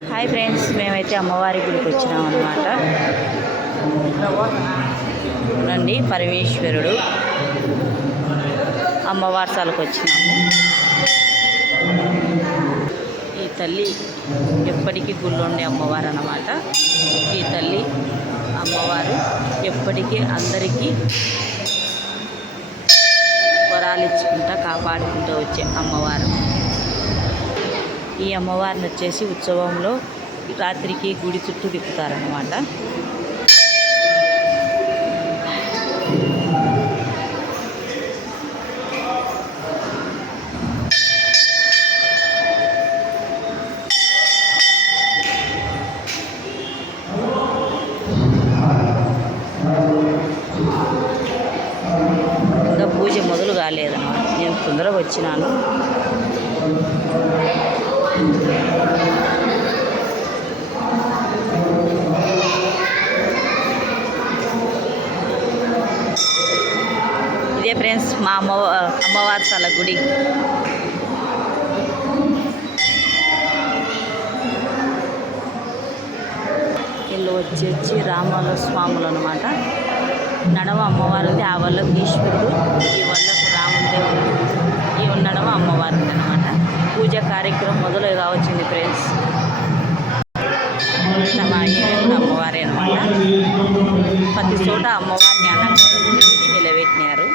Hi friends, మేమైతే అమ్మవారి గుడికి వచ్చినాం అన్నమాట. రండి, పరమేశ్వరుడు అమ్మవారి సాలకు వచ్చినాము. ఈ తల్లి ఎప్పటికీ గుళ్ళోండే అమ్మవారు అన్నమాట. ఈ తల్లి అమ్మవారు ఎప్పటికీ అందరికీ వరాలిచ్చుకుంటా కాపాడుకుంటూ వచ్చే అమ్మవారు. ఈ అమ్మవారిని వచ్చేసి ఉత్సవంలో రాత్రికి గుడి చుట్టూ తిప్పుతారన్నమాట. ఇంకా పూజ మొదలు కాలేదన్నమాట. నేను తొందరగా వచ్చినాను. ఇదే ఫ్రెండ్స్ మా అమ్మవారి సాల గుడి. వీళ్ళు వచ్చేసి రామాల స్వాములు అనమాట. నడవ అమ్మవారు ఉంది, ఆ వల్ల ఈశ్వరుడు, ఈ వల్లకు రాముని దేవుడు, ఈ నడవ అమ్మవారు అనమాట. పూజ కార్యక్రమం మొదలు కావచ్చింది ఫ్రెండ్స్. మా అమ్మవారే అనమాట. ప్రతి చోట అమ్మవారిని అలంకరించి నిలబెట్టినారు.